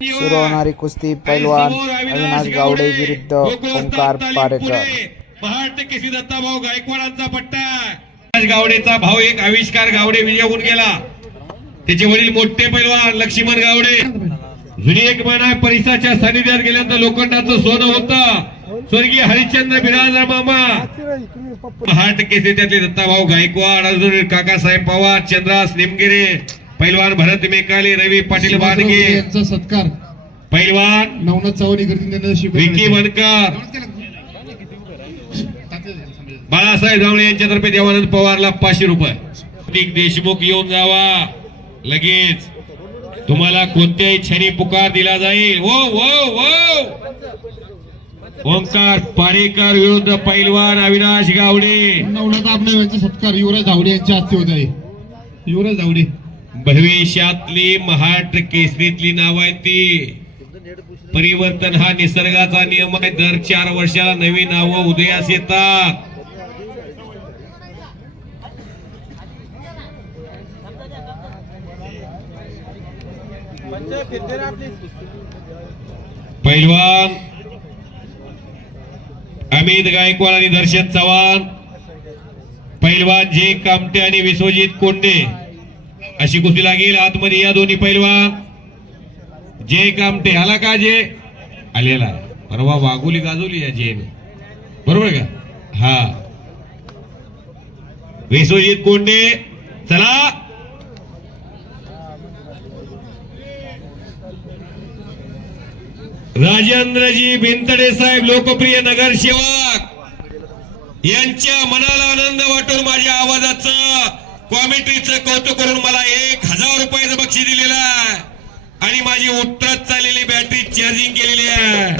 सुरू होणारी कुस्ती पैलवान अविनाश गावडे विरुद्ध ओंकार पारेकर. पहाट केसी दत्ता भाऊ गायकवाडांचा पट्टा. अविनाश गावडेचा भाऊ एक आविष्कार गावडे विजयहून गेला. त्याचे वडील मोठे पैलवान लक्ष्मण गावडे. जुनी एक महिना परिसाच्या सानिध्यात गेल्यानंतर लोखंडाचं सोनं होतं. स्वर्गीय हरिश्चंद्र बिराजदार मामा. पहाट केसे त्यातले दत्ताभाऊ गायकवाड अजून काकासाहेब पवार चंद्रास निमगिरे. पैलवान भरत मेकाले रवी पाटील बांधगे यांचा सत्कार. पैलवान. नवनाथ चव्हाण विकी शिकवण बनकर बाळासाहेब जांभळे यांच्यातर्फे देवानंद पवारला पाचशे रुपये. देशमुख येऊन जावा. लगेच तुम्हाला कोणत्याही क्षणी पुकार दिला जाईल. ओ ओ ओ ओंकार पारेकर विरुद्ध पैलवान अविनाश गावडे. नवनाथ यांचा सत्कार. युवराज धावडे यांच्या हस्ते होत आहे. युवराज धावडे भविष्यातली महाराष्ट्र केसरीतली नाव आहेत ती. परिवर्तन हा निसर्गाचा नियम आहे. दर चार वर्षाला नवी नावं उदयास येतात. पैलवान अमित गायकवाड आणि दर्शन चव्हाण. पैलवान जे कामटे आणि विश्वजित कोंडे. अशी कुस्ती लागेल आतमध्ये या दोन्ही पैलवान जे कामटे आला का जे? आलेला. आहे. परवा वागुली गाजवली या जेने बरोबर का? हा. विश्वजित कोंडे चला. राजेंद्रजी भिंतडे साहेब लोकप्रिय नगरसेवक यांच्या मनाला आनंद वाटून माझ्या आवाजाचं. कॉमेंट्रीचं कौतुक करून मला एक हजार रुपयाचं बक्षीस दिलेलं आहे. आणि माझी उत्तरच चाललेली बॅटरी चार्जिंग केलेली आहे.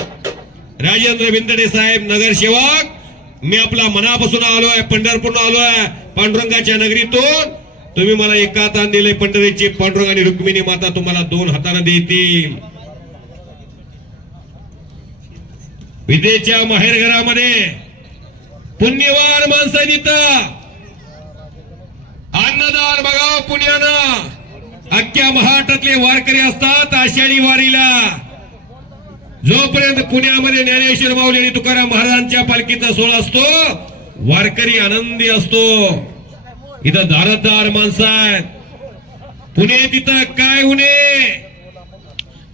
राजेंद्र बिंदडे साहेब नगरसेवक मी आपला मनापासून आलोय पंढरपूर आलोय पांडुरंगाच्या नगरीतून. तुम्ही मला एका हाताने दिले पंढरीची पांडुरंग आणि रुक्मिणी माता तुम्हाला दोन हाताने देतील. विदेच्या माहेरघरामध्ये पुण्यवान माणसं तिथं अन्नदान बघा पुण्यानं. अख्ख्या महाराष्ट्रातले वारकरी असतात आषाढी वारीला. जोपर्यंत पुण्यामध्ये ज्ञानेश्वर माऊली आणि तुकाराम महाराजांच्या पालखीचा सोहळा असतो वारकरी आनंदी असतो. इथं दारदार माणसं आहेत. पुणे तिथं काय उणे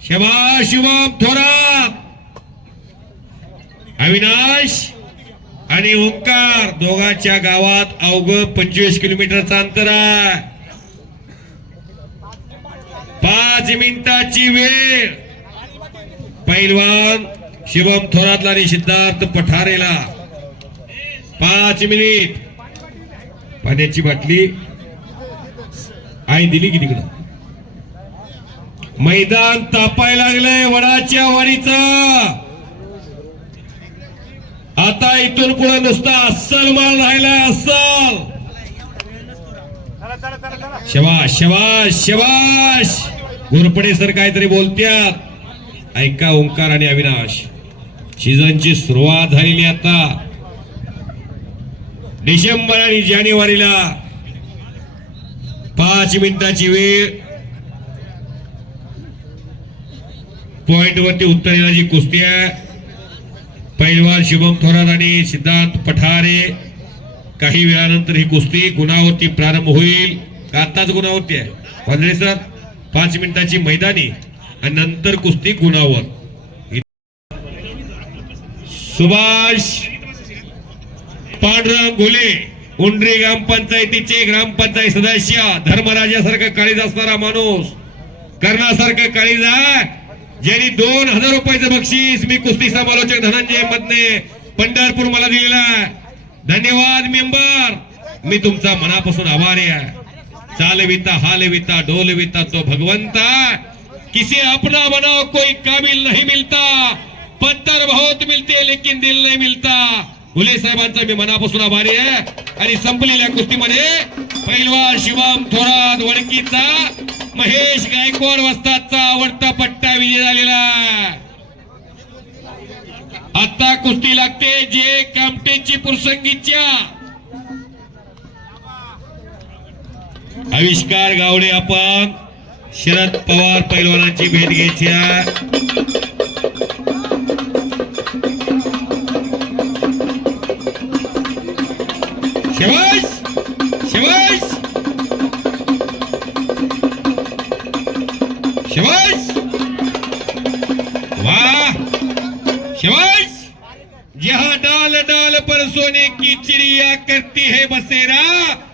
शिवा शिवम थोरात. अविनाश आणि ओंकार दोघांच्या गावात अवघ पंचवीस किलोमीटरचा अंतर आहे. पाच मिनिटाची वेळ. पैलवान शिवम थोरातला आणि सिद्धार्थ पठारेला. पाच मिनिट. पाण्याची बाटली. आई दिली की तिकडं. मैदान तापाय लागलंय वडाच्या वाडीचं आता इथून पुढे नुसता अस्सल माल राहिला अस्सल. शवाश शबाश शवाश घोरपडे सर काहीतरी बोलत्यात. ऐका ओंकार आणि अविनाश. सीझनची सुरुवात झालेली आता. डिसेंबर आणि जानेवारीला पाच मिनिटाची वेळ. पॉइंट वरती उत्तर येण्याची कुस्ती आहे पैलवान शुभम थोरात आणि सिद्धांत पठारे. काही वेळानंतर ही कुस्ती गुणावरती प्रारंभ होईल. आताच गुणावरती आहे. वांद्रे सर पाच मिनिटाची मैदानी आणि नंतर कुस्ती गुणावर. सुभाष पांडुरंग घोले उंडरी ग्रामपंचायतीचे ग्रामपंचायत सदस्य धर्मराजासारखं काळीज असणारा माणूस कर्णासारखं काळीज आहे ज्यांनी दोन हजार रुपयाचं बक्षीस मी कुस्ती समालोचक धनंजय मधने पंढरपूर मला दिलेला आहे. धन्यवाद मेंबर. मी तुमचा मनापासून आभारी आहे. चालविता हालविता डोलविता तो भगवंता किसी अपना बनाओ कोई काबिल नहीं मिलता. पत्थर बहुत मिलते लेकिन दिल नहीं मिलता. घुले साहेबांचा मी मनापासून आभारी आहे. आणि संपलेल्या कुस्तीमध्ये पैलवान शिवम थोरात वडकीचा महेश गायकवाड वस्तादचा आवडता पट्टा विजय झालेला आता कुस्ती लागते जे कामटेची पुरसंगीच्या आविष्कार गावडे आपण शरद पवार पैलवानांची भेट घ्यायची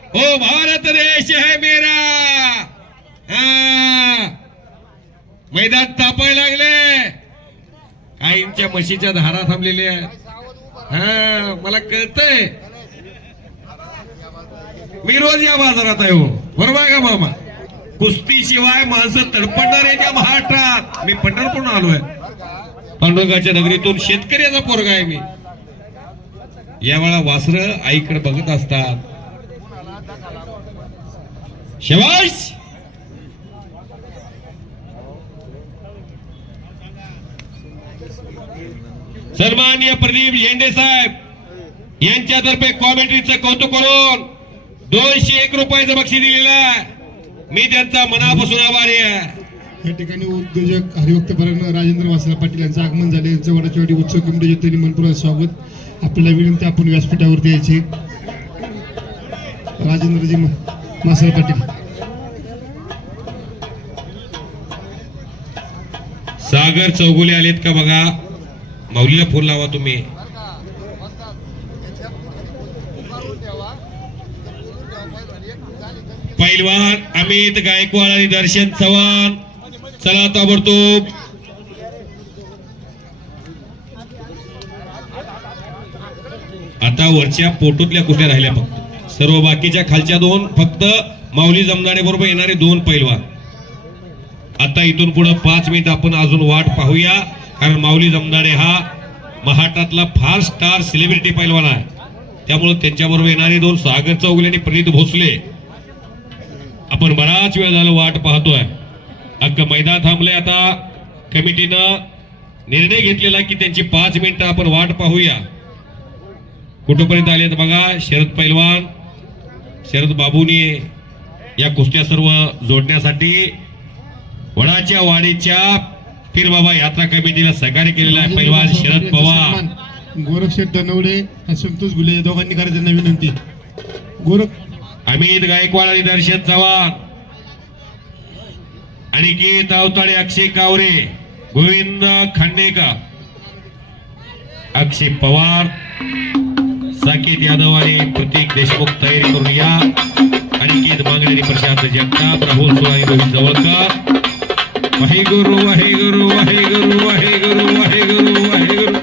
ओ भारत देश है मेरा। मैदान तापाय लागले. काहींच्या म्हशीच्या धारा थांबलेल्या हा मला कळतंय. मी रोज या बाजारात आहे हो. बरोबर आहे का मामा? कुस्ती शिवाय माणसं तडपडणार आहे त्या महाराष्ट्रात. मी पंढरपूर आलोय. पांडुरंगाच्या नगरीतून शेतकऱ्याचा पोरगा आहे मी. यावेळा वासर आईकडे बघत असतात. शिवाज! सन्मान्य प्रदीप झेंडे साहेब यांच्यातर्फे कॉमेंट्रीचं कौतुक करून दोनशे एक रुपयाचं बक्षीस दिलेलं आहे. मी त्यांचा मनापासून आभारी आहे. या ठिकाणी उद्योजक हरिभक्तपरायण राजेंद्र वासला पाटील यांचं आगमन झाले. यांचं वडाचेवाडी उत्सव कमिटीचे त्यांनी मनपूर्वक स्वागत. आपल्याला विनंती आपण व्यासपीठावरती यायची. राजेंद्रजी मासळ पाटील सागर चौगुले आलेत का बघा? माऊलीला फोन लावा तुम्ही. पैलवान अमित गायकवाड आणि दर्शन चव्हाण. चला ताबडतोब. आता वरच्या पोटोतल्या कुठल्या राहिल्या फक्त? सर्व बाकीच्या खालच्या दोन फक्त माऊली जमदाडे बरोबर येणारे दोन पैलवान. आता इथून पुढे पाच मिनिट आपण अजून वाट पाहूया कारण माऊली जमदाडे हा महाराष्ट्रातला फार स्टार सेलिब्रिटी पैलवान आहे. त्यामुळे त्यांच्याबरोबर येणारे दोन सागर चौगले आणि प्रणित भोसले. आपण बराच वेळ झाला वाट पाहतोय. अख्खं मैदान थांबले आता. कमिटीनं निर्णय घेतलेला की त्यांची पाच मिनिटं आपण वाट पाहूया. कुठंपर्यंत आहेत बघा शरद पैलवान. शरद बाबूने या कुस्त्या सर्व जोडण्यासाठी वडाच्या वाडीच्या पीर बाबा यात्रा कमिटीला सहकार्य केलेला आहे. पैलवान शरद पवार. गोरखशेठ दनवडे संतोष गुले या दोघांनी त्यांना विनंती. गोरख अमित गायकवाड आणि दर्शन चव्हाण. अनिकेत अवताडे अक्षय कावरे गोविंद खांडेकर अक्षय पवार. साकेत यादव आणि प्रतीक देशमुख तयारी करून या. अनिकेत मांगडे प्रशांत जगताप राहुल वाहे गुरु रोहित जवळकर. वाहेगुरु वाहेगुरु वाहेगुरु वाहेगुरु वाहेगुरु वाहेगुरु.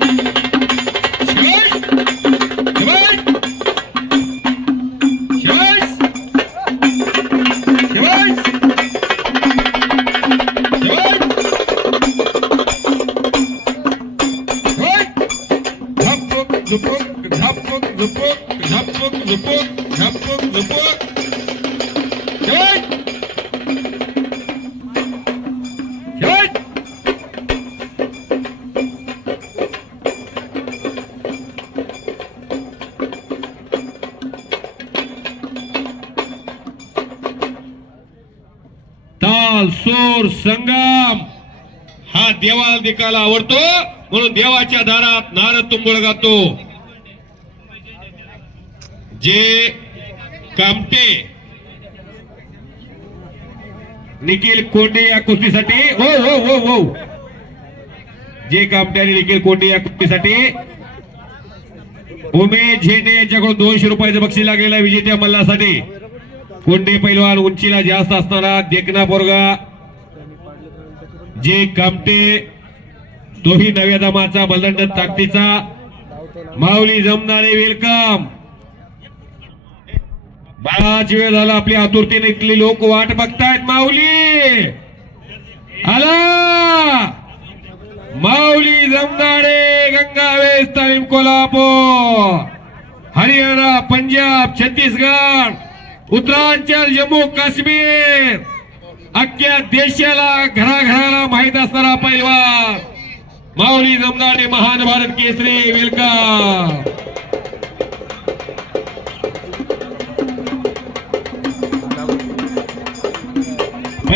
ताल सूर संगम हा देवाला दिकाला आवडतो. म्हणून देवाच्या दारात नारद तुंबळ गातो. जे कामटे निखिल कोंडे या कुस्तीसाठी. हो हो हो हो. जे कामटे आणि निखिल कोंडे या कुस्तीसाठी. उमेश झेंडे यांच्याकडून दोनशे रुपयाचं बक्षीस लागलेलं आहे विजेत्या मल्लासाठी. कोंडे पैलवान उंचीला जास्त असणारा देखना पोरगा. जे कामटे तोही नव्या दमाचा बलदंड ताकदीचा. माऊली जमणारे वेलकम बराच वेळ झाला आपली आतुरतेने इथले लोक वाट बघतायत माऊली. आला. माऊली जमनाडे गंगावेस तालीम कोल्हापूर. हरियाणा पंजाब छत्तीसगड उत्तरांचल जम्मू काश्मीर. अख्ख्या देशाला घराघराला माहीत असणारा पैलवान. माऊली जमदाडे महान भारत केसरी वेलकम.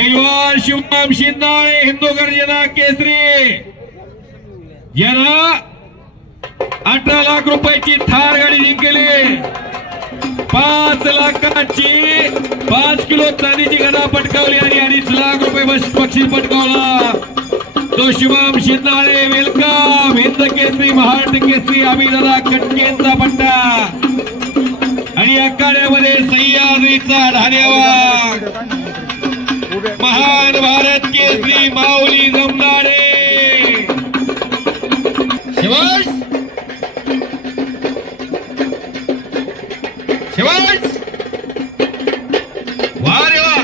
पैलवान शिवराम शिंदाळे हिंदू गर्जना केसरी यानं अठरा लाख रुपयाची थार गाडी जिंकली पाच लाखाची पाच किलो चांदीची गदा पटकावली आणि अडीच लाख रुपये पक्षी पटकावला तो शिवम शिंदाळे वेलकम हिंद केसरी महाराष्ट्र केसरी अभिदादा कटकेंचा पट्टा आणि अखाड्यामध्ये सह्याद्रीचा धान्यवाद महान भारत केसरी माऊली जमनाडे. शिवाज? शिवाज? वा रे वा.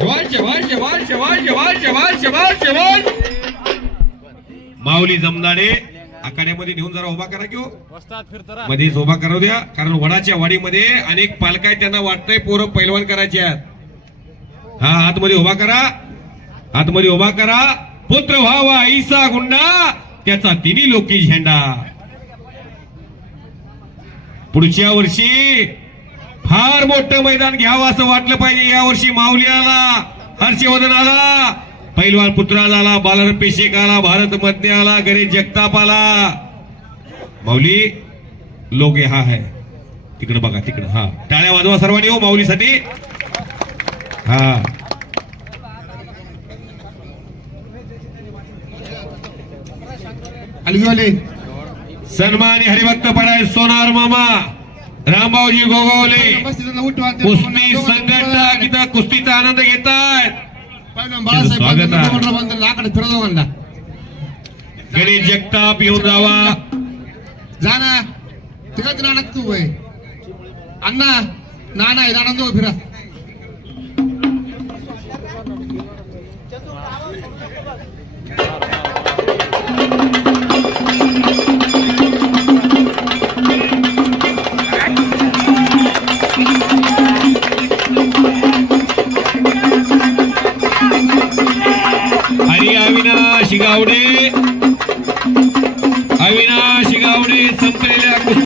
शिवाज शिवाज शिवाज शिवाज शिवाज शिवाज शिवाज शिवाज. माऊली जमनाडे आखाड्यामध्ये नेऊन जरा उभा करा किंवा मध्येच उभा करू द्या कारण वडाच्या वाडीमध्ये अनेक पालक आहेत त्यांना वाटतंय पोरं पैलवान करायचे आहेत. हा आतमध्ये उभा करा. आतमध्ये उभा करा. पुत्र व्हावा आईचा गुंडा. त्याचा तिन्ही लोकी झेंडा. पुढच्या वर्षी फार मोठं मैदान घ्यावं असं वाटलं पाहिजे या वर्षी माऊली आला हर्षवर्धन आला पैलवान पुत्राला आला बालर पेशेक आला भारत मध्य आला गणेश जगताप आला माऊली लोक हा है तिकडं बघा तिकडं. हा. टाळ्या वाजवा सर्वांनी हो माऊलीसाठी. हा. अलगीवाले सन्मान हरिभक्त पडाय सोनार मामा रामभाऊजी गोगवले कुस्ती संघटना किती कुस्तीचा आनंद घेतायत. स्वागत आहे. लाकडे फिरत दोघांना गणेश जगताप येऊन जावा. जा ना. तिकडे नाणक तू अण्णा नाना आहे नाना दोघं फिरा. মার মার